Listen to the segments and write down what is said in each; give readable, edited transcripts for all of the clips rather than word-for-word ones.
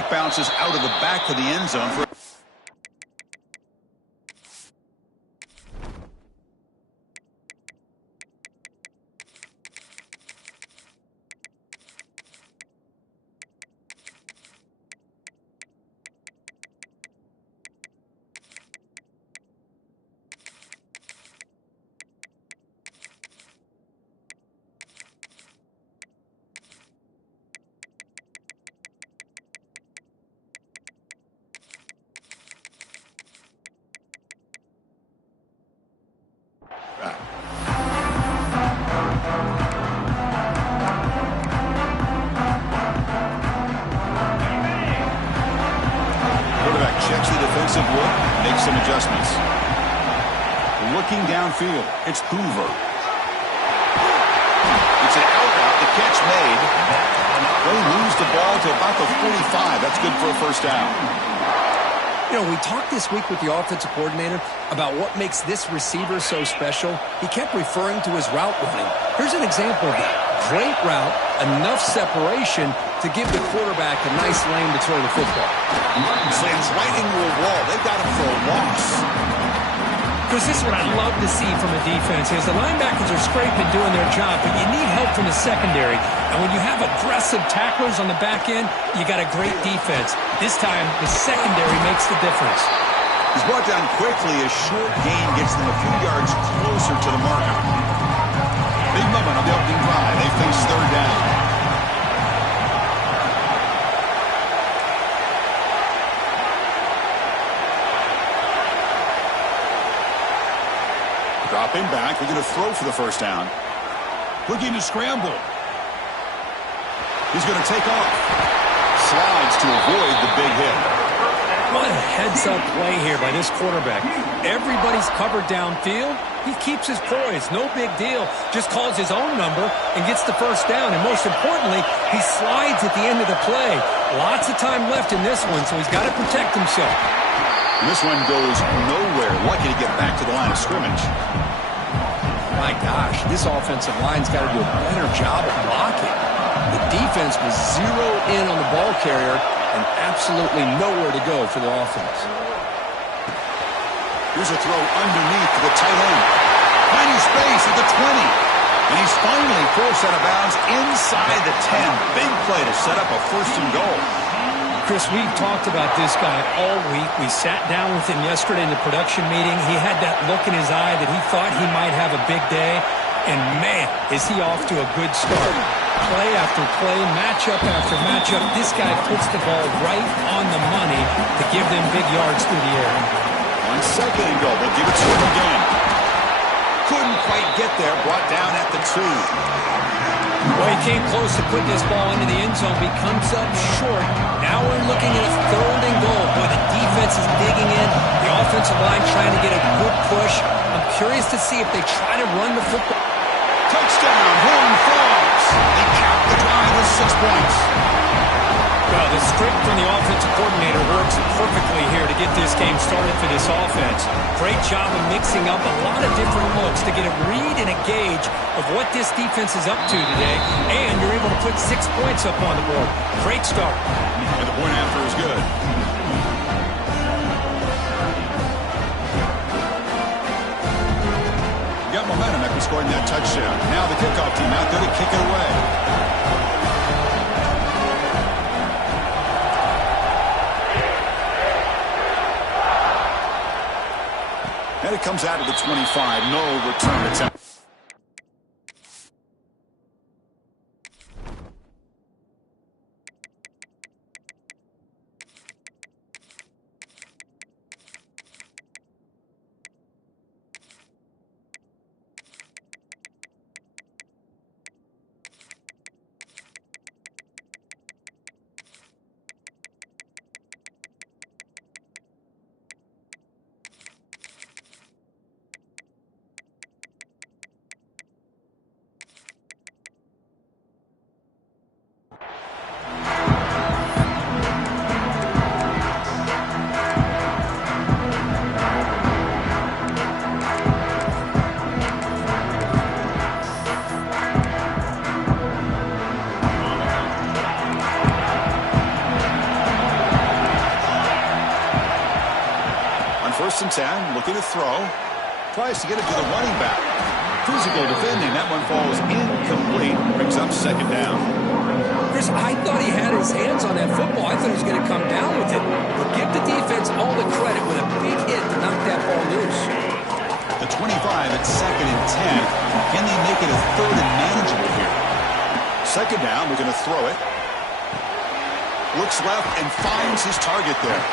kick bounces out of the back of the end zone for look, makes some adjustments. Looking downfield, it's Hoover. It's an out route, the catch made. They lose the ball to about the 45. That's good for a first down. You know, we talked this week with the offensive coordinator about what makes this receiver so special. He kept referring to his route running. Here's an example of that. Great route, enough separation to give the quarterback a nice lane to throw the football. Slams right into a wall. They've got him for a loss. Chris, this is what I love to see from a defense is the linebackers are scraping, doing their job, but you need help from the secondary. And when you have aggressive tacklers on the back end, you got a great defense. This time, the secondary makes the difference. He's brought down quickly. A short gain gets them a few yards closer to the marker. Big moment on the opening drive. They face third down. Dropping back, they're going to throw for the first down. Looking to scramble. He's going to take off. Slides to avoid the big hit. What a heads-up play here by this quarterback. Everybody's covered downfield. He keeps his poise. No big deal. Just calls his own number and gets the first down. And most importantly, he slides at the end of the play. Lots of time left in this one, so he's got to protect himself. And this one goes nowhere. Lucky to get back to the line of scrimmage. My gosh, this offensive line's got to do a better job of blocking. The defense was zeroed in on the ball carrier and absolutely nowhere to go for the offense. Here's a throw underneath to the tight end. Finding space at the 20. And he's finally forced out of bounds inside the 10. Big play to set up a first and goal. Chris, we've talked about this guy all week. We sat down with him yesterday in the production meeting. He had that look in his eye that he thought he might have a big day. And, man, is he off to a good start. Play after play, matchup after matchup. This guy puts the ball right on the money to give them big yards through the air. On second and goal, they'll give it to him again. Couldn't quite get there, brought down at the 2. Well, he came close to putting this ball into the end zone, but he comes up short. Now we're looking at a third and goal. Boy, the defense is digging in. The offensive line trying to get a good push. I'm curious to see if they try to run the football. Touchdown, Horn Frogs. They cap the drive with 6 points. Well, the script from the offensive coordinator works perfectly here to get this game started for this offense. Great job of mixing up a lot of different looks to get a read and a gauge of what this defense is up to today, and you're able to put 6 points up on the board. Great start. And the point after is good. Got momentum after scoring that touchdown. Now the kickoff team out there to kick it away. And it comes out of the 25. No return attempt. First and 10, looking to throw. Tries to get it to the running back. Physical defending. That one falls incomplete. Brings up second down. Chris, I thought he had his hands on that football. I thought he was going to come down with it. But give the defense all the credit with a big hit to knock that ball loose. The 25 at second and 10. Can they make it a third and manageable here? Second down, we're going to throw it. Looks left and finds his target there.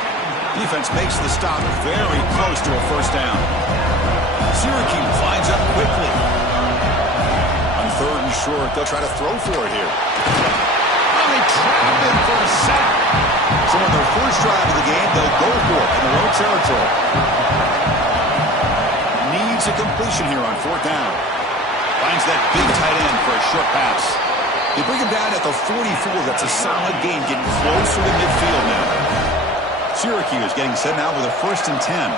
Defense makes the stop very close to a first down. Syracuse lines up quickly. On third and short, they'll try to throw for it here. Oh, they trap him for a sack. So on their first drive of the game, they'll go for it in their own territory. Needs a completion here on fourth down. Finds that big tight end for a short pass. They bring him down at the 44. That's a solid gain, getting closer to midfield now. Syracuse getting set now with a first and 10.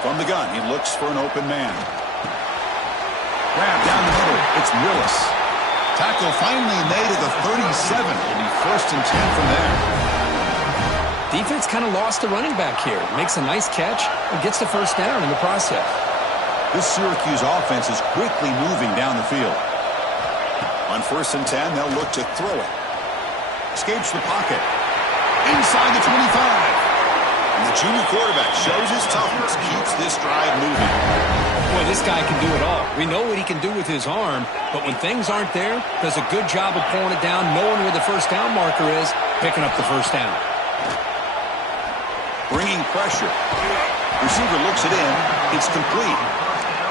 From the gun, he looks for an open man. Grab down the middle. It's Willis. Tackle finally made at the 37. It'll be first and 10 from there. Defense kind of lost the running back here. Makes a nice catch and gets the first down in the process. This Syracuse offense is quickly moving down the field. On first and 10, they'll look to throw it. Escapes the pocket. Inside the 25. And the junior quarterback shows his toughness, keeps this drive moving. Boy, this guy can do it all. We know what he can do with his arm, but when things aren't there, does a good job of pulling it down, knowing where the first down marker is, picking up the first down. Bringing pressure. Receiver looks it in. It's complete.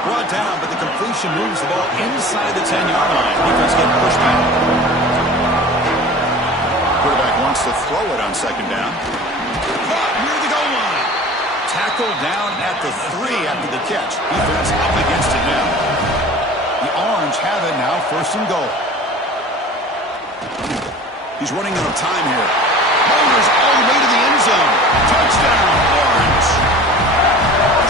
Brought down, but the completion moves the ball inside the 10-yard line. Defense getting pushed back. Quarterback wants to throw it on second down. Caught near the goal line. Tackled down at the 3 after the catch. Defense up against it now. The Orange have it now, first and goal. He's running out of time here. Motors all the way to the end zone. Touchdown, Orange.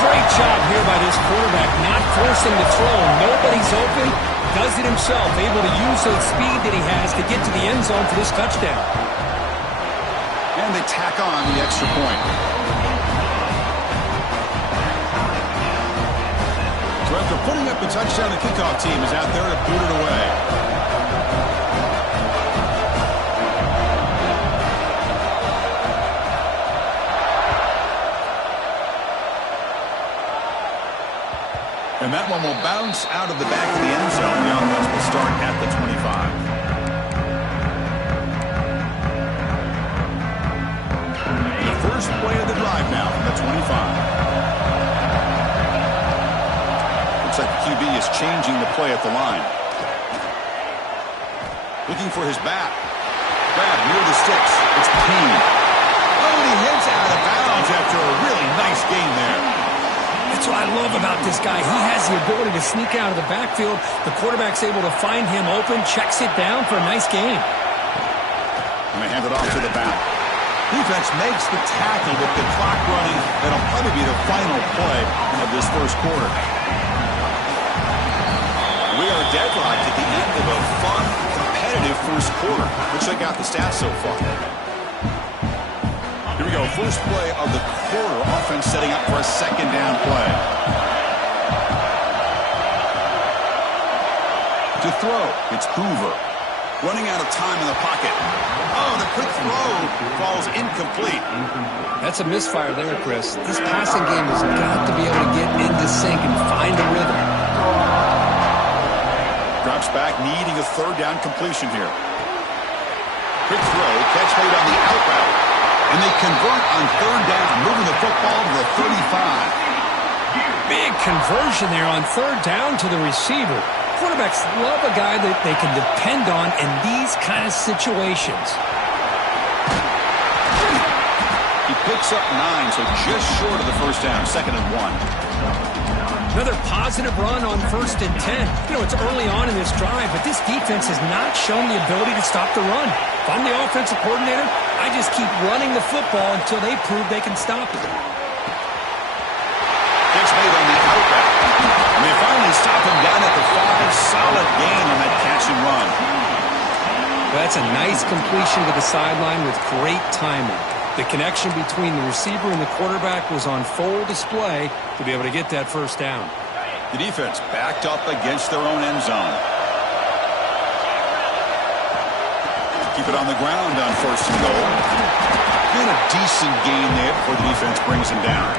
Great job here by this quarterback, not forcing the throw. Nobody's open. Does it himself, able to use the speed that he has to get to the end zone for this touchdown. And they tack on the extra point. So after putting up the touchdown, the kickoff team is out there to boot it away. And that one will bounce out of the back of the end zone. The offense will start at the 25. And the first play of the drive now from the 25. Looks like the QB is changing the play at the line. Looking for his back. Grab near the sticks. It's Payne. Oh, and he heads out of bounds after a really nice gain there. That's what I love about this guy. He has the ability to sneak out of the backfield. The quarterback's able to find him open, checks it down for a nice gain. And they hand it off to the back. Defense makes the tackle with the clock running. That'll probably be the final play of this first quarter. We are deadlocked at the end of a fun, competitive first quarter. We'll check out the stats so far. Here we go, first play of the quarter. Offense setting up for a second down play. To throw, it's Hoover. Running out of time in the pocket. Oh, the quick throw falls incomplete. That's a misfire there, Chris. This passing game has got to be able to get into sync and find a rhythm. Drops back, needing a third down completion here. Quick throw, catch made on the out route. And they convert on third down, moving the football to the 35. Big conversion there on third down to the receiver. Quarterbacks love a guy that they can depend on in these kind of situations. He picks up 9, so just short of the first down, second and 1. Another positive run on first and 10. You know, it's early on in this drive, but this defense has not shown the ability to stop the run. If I'm the offensive coordinator, I just keep running the football until they prove they can stop it. Catch made on the out route. And they finally stop him down at the 5. Solid gain on that catch and run. Well, that's a nice completion to the sideline with great timing. The connection between the receiver and the quarterback was on full display to be able to get that first down. The defense backed up against their own end zone. Keep it on the ground on first and goal. Been a decent gain there before the defense brings him down.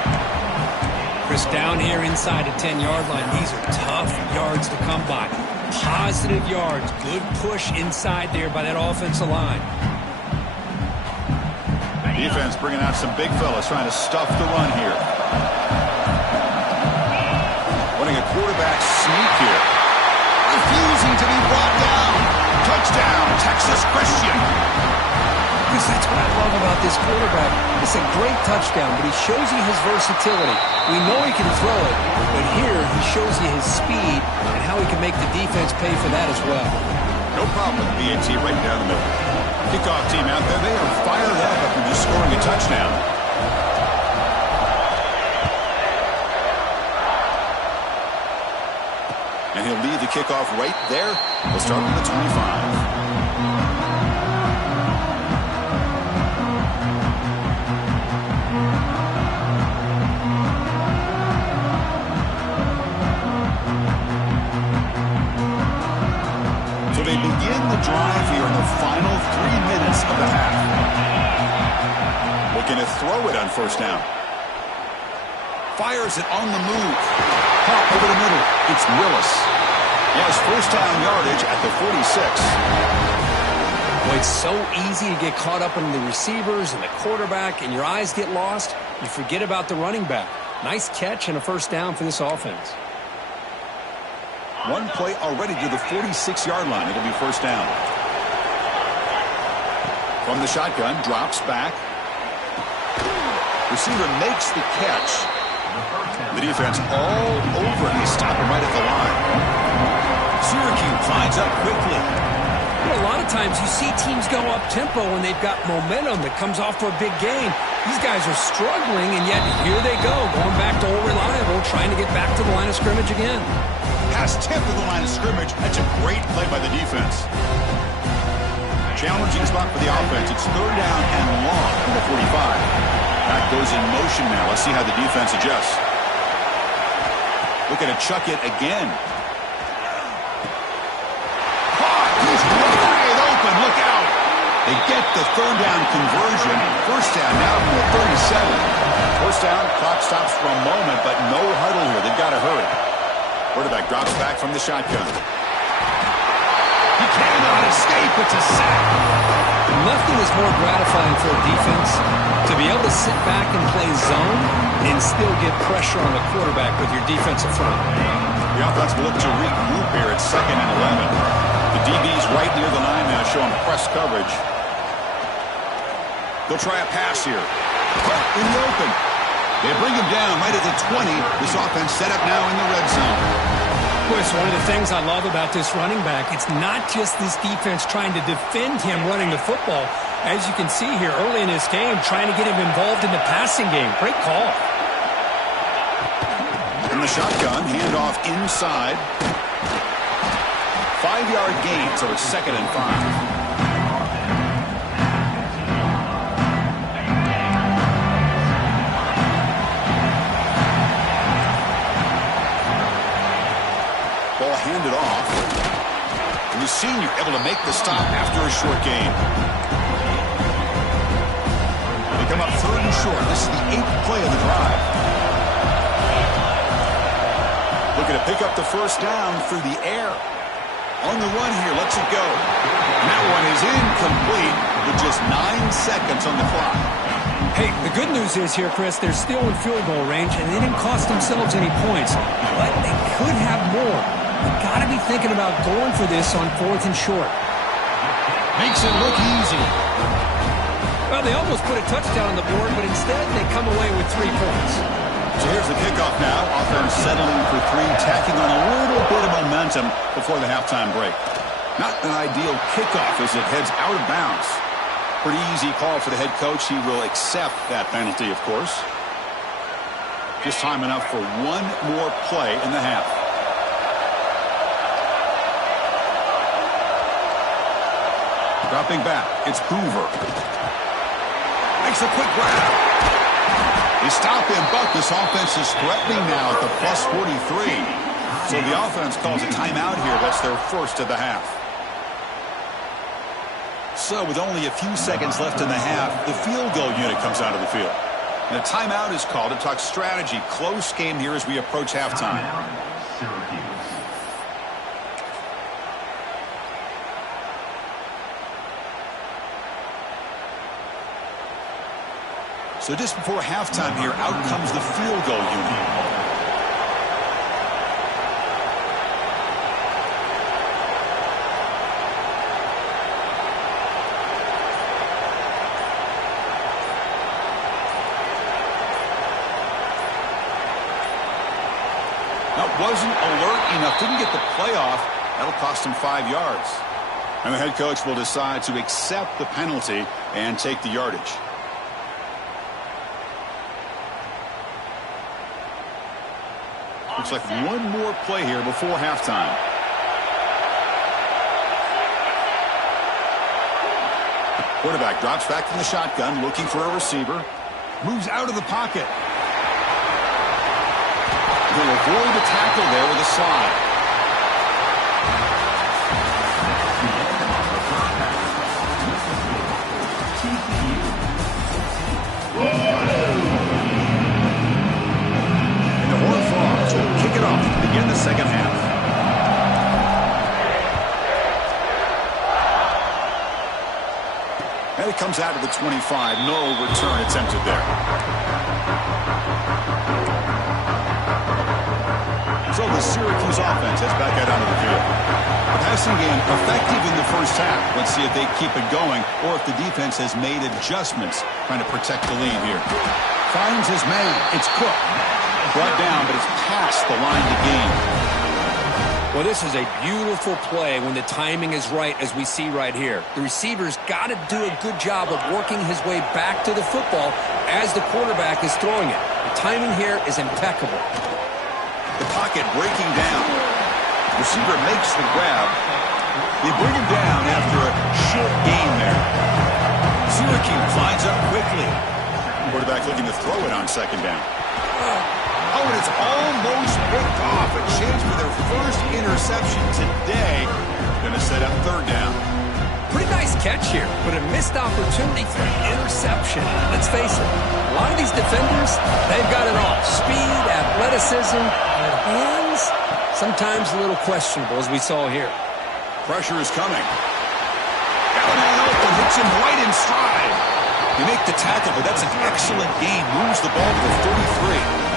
Chris, down here inside the 10-yard line, these are tough yards to come by. Positive yards. Good push inside there by that offensive line. Defense bringing out some big fellas trying to stuff the run here. Running a quarterback sneak here. Refusing to be brought down. Touchdown, Texas Christian. Chris, that's what I love about this quarterback. It's a great touchdown, but he shows you his versatility. We know he can throw it, but here he shows you his speed and how he can make the defense pay for that as well. No problem with BAT right down the middle. Kickoff team out there, they are fired up after just scoring a touchdown. And he'll lead the kickoff right there. We'll start with the 25. So they begin the drive here in the final 3 minutes of the half. Looking to throw it on first down. Fires it on the move. Pop over the middle. It's Willis. He has first down yardage at the 46. Boy, it's so easy to get caught up in the receivers and the quarterback, and your eyes get lost. You forget about the running back. Nice catch and a first down for this offense. One play already to the 46-yard line. It'll be first down. From the shotgun, drops back. Receiver makes the catch. The defense all over. They stop him right at the line. Syracuse lines up quickly. You know, a lot of times you see teams go up-tempo when they've got momentum that comes off for a big gain. These guys are struggling, and yet here they go, going back to old reliable, trying to get back to the line of scrimmage again. Pass tip to the line of scrimmage. That's a great play by the defense. Challenging spot for the offense. It's third down and long from the 45. That goes in motion now. Let's see how the defense adjusts. Looking to chuck it again. Caught. He's wide open. Look out. They get the third down conversion. First down now from the 37. First down. Clock stops for a moment, but no huddle here. They've got to hurry. Quarterback drops back from the shotgun. He cannot escape. It's a sack. Nothing is more gratifying for a defense to be able to sit back and play zone and still get pressure on the quarterback with your defensive front. The offense will look to regroup here at 2nd and 11. The DB's right near the line now, showing press coverage. They'll try a pass here. In the open. They bring him down right at the 20. This offense set up now in the red zone. Boy, it's one of the things I love about this running back. It's not just this defense trying to defend him running the football. As you can see here early in this game, trying to get him involved in the passing game. Great call. From the shotgun, handoff inside. 5-yard gain, so it's 2nd and 5. Ball handed off. And the senior able to make the stop after a short gain. They come up 3rd and short. This is the 8th play of the drive. Looking to pick up the first down through the air. On the run here, lets it go. And that one is incomplete with just 9 seconds on the clock. Hey, the good news is here, Chris, they're still in field goal range, and they didn't cost themselves any points. But they could have more. You've got to be thinking about going for this on 4th and short. Makes it look easy. Well, they almost put a touchdown on the board, but instead they come away with 3 points. So here's the kickoff now. Offense settling for 3, tacking on a little bit of momentum before the halftime break. Not an ideal kickoff as it heads out of bounds. Pretty easy call for the head coach. He will accept that penalty, of course. Just time enough for one more play in the half. Dropping back, it's Hoover. Makes a quick grab. He stopped him, but this offense is threatening now at the plus 43. So the offense calls a timeout here. That's their first of the half. So with only a few seconds left in the half, the field goal unit comes out of the field. And a timeout is called to talk strategy. Close game here as we approach halftime. So just before halftime here, out comes the field goal unit. Wasn't alert enough, didn't get the playoff. That'll cost him 5 yards. And the head coach will decide to accept the penalty and take the yardage. Looks like one more play here before halftime. Quarterback drops back from the shotgun, looking for a receiver. Moves out of the pocket. He'll avoid the tackle there with a slide. And the Horned Frogs will kick it off to begin the second half. And it comes out of the 25. No return attempted there. So the Syracuse offense heads back out onto the field. The passing game effective in the first half. Let's see if they keep it going or if the defense has made adjustments trying to protect the lead here. Finds his man. It's Cook. Brought down, but it's past the line to gain. Well, this is a beautiful play when the timing is right, as we see right here. The receiver's got to do a good job of working his way back to the football as the quarterback is throwing it. The timing here is impeccable. The pocket breaking down. Receiver makes the grab. They bring him down after a short gain there. Syracuse lines up quickly. Quarterback looking to throw it on second down. Oh, and it's almost picked off. A chance for their first interception today. Going to set up third down. Pretty nice catch here, but a missed opportunity for an interception. Let's face it, a lot of these defenders, they've got it all. Speed, athleticism, and hands, sometimes a little questionable, as we saw here. Pressure is coming. Allen open, hits him right in stride. You make the tackle, but that's an excellent gain. Moves the ball to the 33.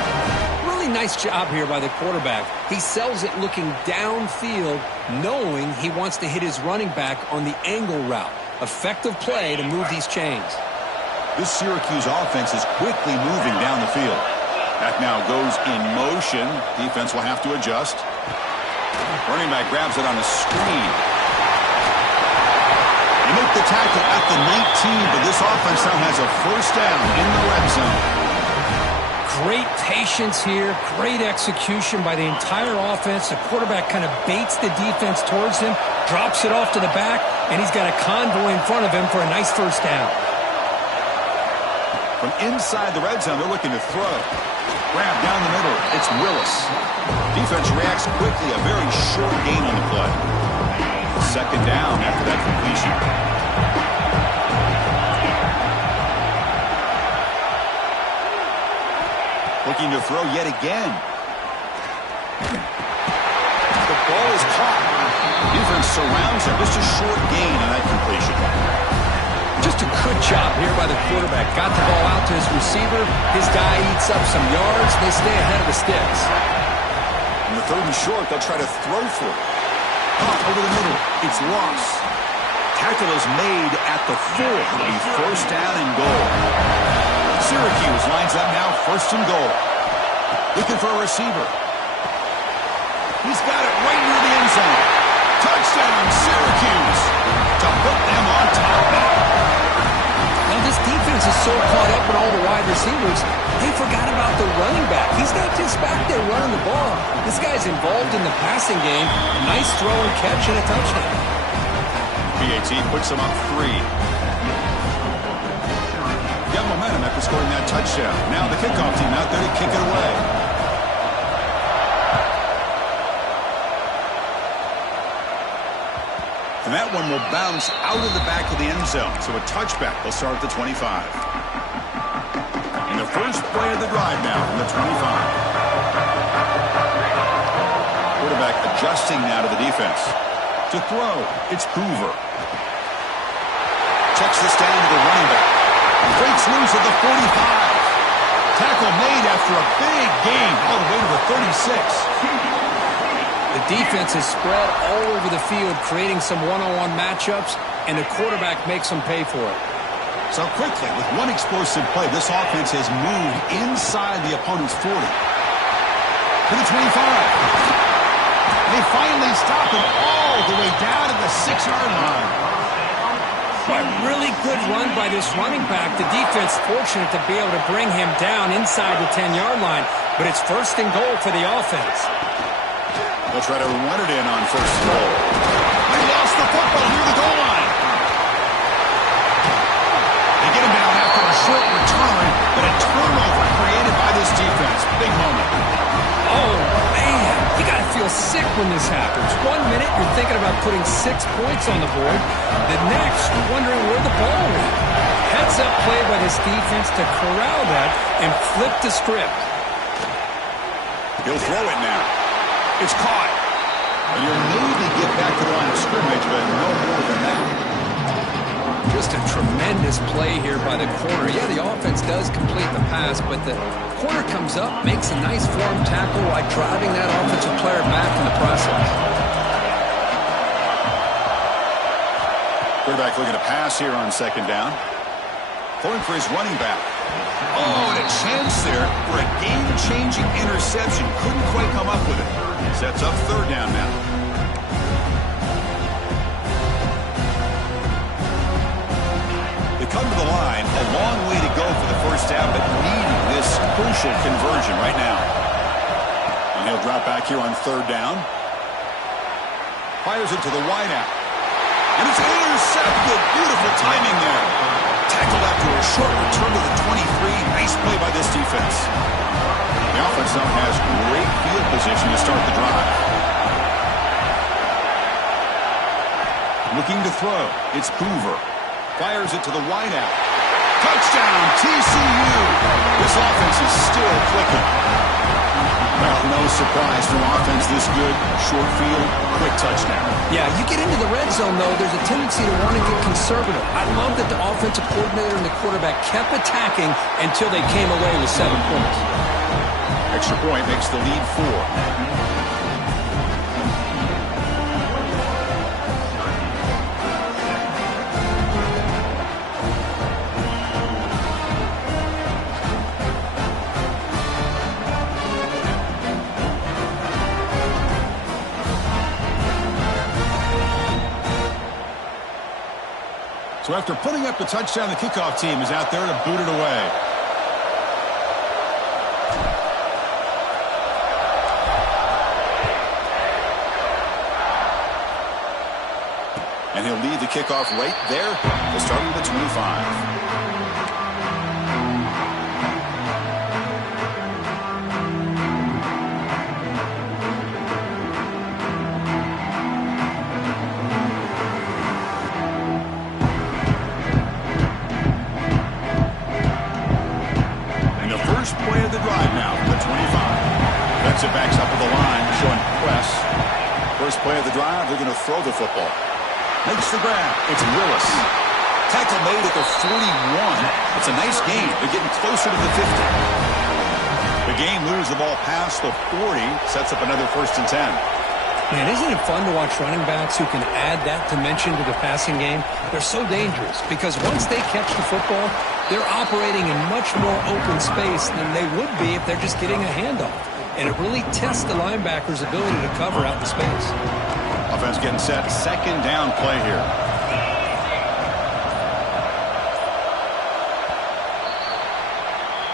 Nice job here by the quarterback. He sells it looking downfield, knowing he wants to hit his running back on the angle route. Effective play to move these chains. This Syracuse offense is quickly moving down the field. Back now goes in motion. Defense will have to adjust. Running back grabs it on a screen. They make the tackle at the 19, but this offense now has a first down in the red zone. Great patience here, great execution by the entire offense. The quarterback kind of baits the defense towards him, drops it off to the back, and he's got a convoy in front of him for a nice first down. From inside the red zone, they're looking to throw. Grab down the middle. It's Willis. Defense reacts quickly. A very short gain on the play. Second down after that completion. Looking to throw yet again. The ball is caught. Defense surrounds him. Just a short gain on that completion. Just a good job here by the quarterback. Got the ball out to his receiver. His guy eats up some yards. They stay ahead of the sticks. In the third and short, they'll try to throw for it. Over the middle. It's lost. Tackle is made at the 4. It'll be first down and goal. Syracuse lines up now, first and goal. Looking for a receiver. He's got it right near the end zone. Touchdown, Syracuse, to put them on top now. Now this defense is so caught up in all the wide receivers, they forgot about the running back. He's not just back there running the ball. This guy's involved in the passing game. Nice throw and catch and a touchdown. PAT puts them up 3. after scoring that touchdown. Now the kickoff team out there to kick it away. And that one will bounce out of the back of the end zone. So a touchback will start at the 25. And the first play of the drive now from the 25. Quarterback adjusting now to the defense. To throw, it's Hoover. Checks this down to the running back. Breaks loose at the 45. Tackle made after a big gain all the way to the 36. The defense is spread all over the field, creating some one-on-one matchups, and the quarterback makes them pay for it. So quickly, with one explosive play, this offense has moved inside the opponent's 40. To the 25. They finally stop him all the way down to the 6-yard line. A really good run by this running back. The defense fortunate to be able to bring him down inside the 10-yard line, but it's first and goal for the offense. They'll try to run it in on first and goal. They lost the football near the goal line. They get him down after a short return, but a turnover created by this defense. Big moment. Oh, man. You got to feel sick when this happens. 1 minute, you're thinking about putting 6 points on the board. The next, you're wondering where the ball went. Heads-up play by this defense to corral that and flip the script. He'll throw it now. It's caught. And you'll maybe get back to the line of scrimmage, but no more than that. Just a tremendous play here by the corner. Yeah, the offense does complete the pass, but the corner comes up, makes a nice form tackle while driving that offensive player back in the process. Quarterback looking to pass here on second down. Throwing for his running back. Oh, and a chance there for a game-changing interception. Couldn't quite come up with it. Sets up third down now. They come to the line. A long way to go for the first down, but needing this crucial conversion right now. And he'll drop back here on third down. Fires it to the wideout. And it's intercepted. Beautiful timing there. Tackled after a short return to the 23. Nice play by this defense. The offense now has great field position to start the drive. Looking to throw. It's Hoover. Fires it to the wideout. Touchdown, TCU. This offense is still clicking. Well, no surprise from offense this good. Short field, quick touchdown. Yeah, you get into the red zone, though, there's a tendency to want to get conservative. I love that the offensive coordinator and the quarterback kept attacking until they came away with 7 points. Extra point makes the lead 4. So after putting up the touchdown, the kickoff team is out there to boot it away. And he'll lead the kickoff right there. They'll start with the 25. Play of the drive now from the 25. Defensive backs up at the line, showing press. First play of the drive, they're going to throw the football. Makes the grab. It's Willis. Tackle made at the 41. It's a nice gain. They're getting closer to the 50. The game moves the ball past the 40, sets up another first and 10. Man, isn't it fun to watch running backs who can add that dimension to the passing game? They're so dangerous because once they catch the football, they're operating in much more open space than they would be if they're just getting a handoff. And it really tests the linebacker's ability to cover out the space. Offense getting set. Second down play here.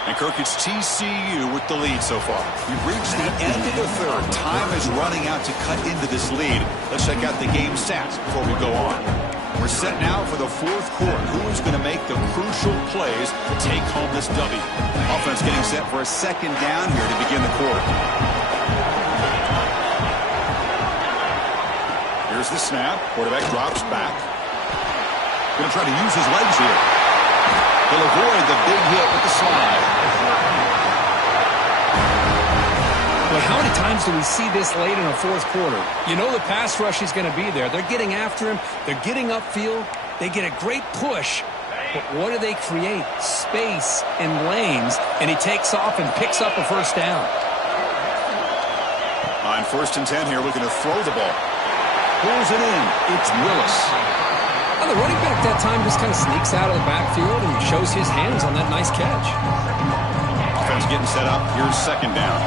And Kirk, it's TCU with the lead so far. We've reached the end of the third. Time is running out to cut into this lead. Let's check out the game stats before we go on. We're set now for the fourth quarter. Who is going to make the crucial plays to take home this W? Offense getting set for a second down here to begin the quarter. Here's the snap. Quarterback drops back. Going to try to use his legs here. He'll avoid the big hit with the slide. Well, how many times do we see this late in a fourth quarter? You know the pass rush is going to be there. They're getting after him. They're getting upfield. They get a great push. But what do they create? Space and lanes. And he takes off and picks up a first down. On 1st and 10 here, looking to throw the ball. Pulls it in. It's Willis. Well, the running back that time just kind of sneaks out of the backfield and shows his hands on that nice catch. Offense getting set up. Here's second down.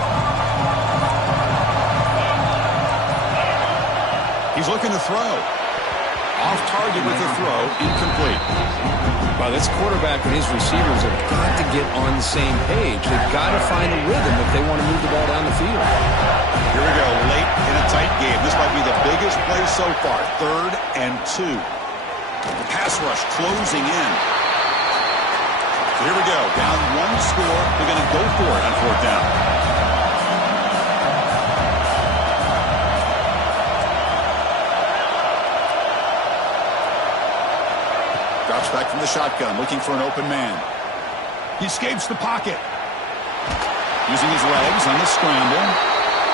He's looking to throw. Off target with the throw. Incomplete. Well, this quarterback and his receivers have got to get on the same page. They've got to find a rhythm if they want to move the ball down the field. Here we go. Late in a tight game. This might be the biggest play so far. 3rd and 2. The pass rush closing in. So here we go. Down 1 score. They're going to go for it on 4th down. Drops back from the shotgun, looking for an open man. He escapes the pocket. Using his legs on the scramble.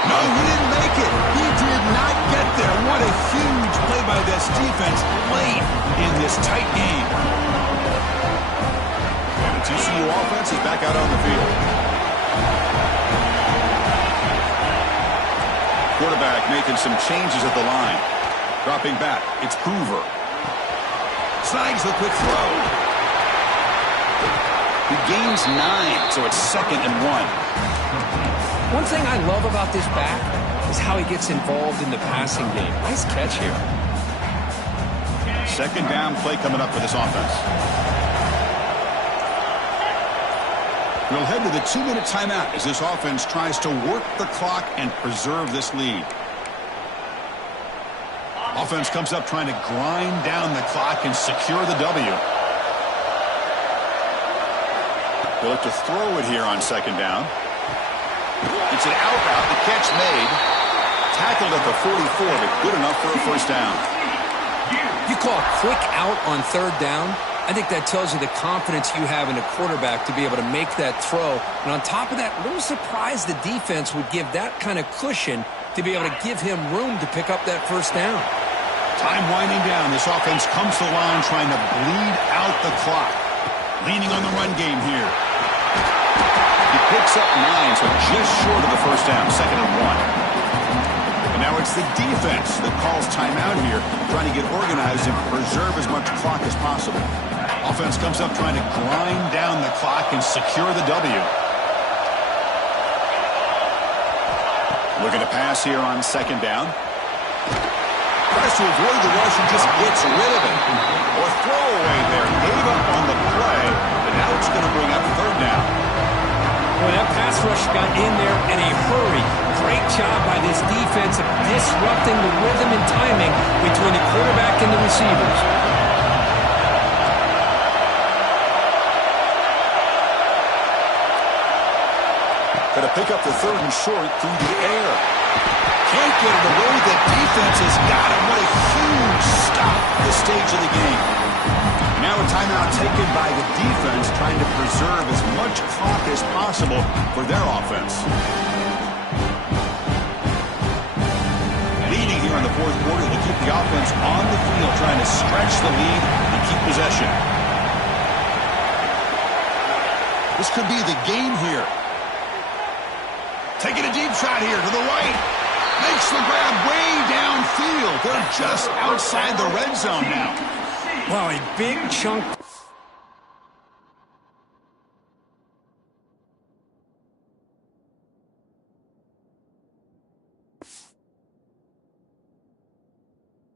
No, he didn't make it. He did not get there. What a huge play by this defense late in this tight game. And the TCU offense is back out on the field. Quarterback making some changes at the line. Dropping back. It's Hoover. Snags the quick throw. He gains 9, so it's 2nd and 1. One thing I love about this back is how he gets involved in the passing game. Nice catch here. Second down play coming up for this offense. We'll head to the 2-minute timeout as this offense tries to work the clock and preserve this lead. Offense comes up trying to grind down the clock and secure the W. They'll look to throw it here on second down. It's an out route. The catch made. Tackled at the 44, but good enough for a first down. You call a quick out on 3rd down. I think that tells you the confidence you have in a quarterback to be able to make that throw. And on top of that, a little surprised the defense would give that kind of cushion to be able to give him room to pick up that first down. Time winding down. This offense comes to the line trying to bleed out the clock. Leaning on the run game here. He picks up 9, so just short of the first down. 2nd and 1. And now it's the defense that calls timeout here, trying to get organized and preserve as much clock as possible. Offense comes up trying to grind down the clock and secure the W. Looking to pass here on second down. Tries to avoid the rush and just gets rid of it. Or throwaway there. Gave up on the play, but now it's going to bring up 3rd down. Well, that pass rush got in there in a hurry. Great job by this defense of disrupting the rhythm and timing between the quarterback and the receivers. Got to pick up the 3rd and short through the air. Can't get it away. The defense has got him. What a huge stop at this stage of the game. Now a timeout taken by the defense, trying to preserve as much clock as possible for their offense. Leading here in the 4th quarter to keep the offense on the field, trying to stretch the lead and keep possession. This could be the game here. Taking a deep shot here to the right. Makes the grab way downfield. They're just outside the red zone now. Wow, a big chunk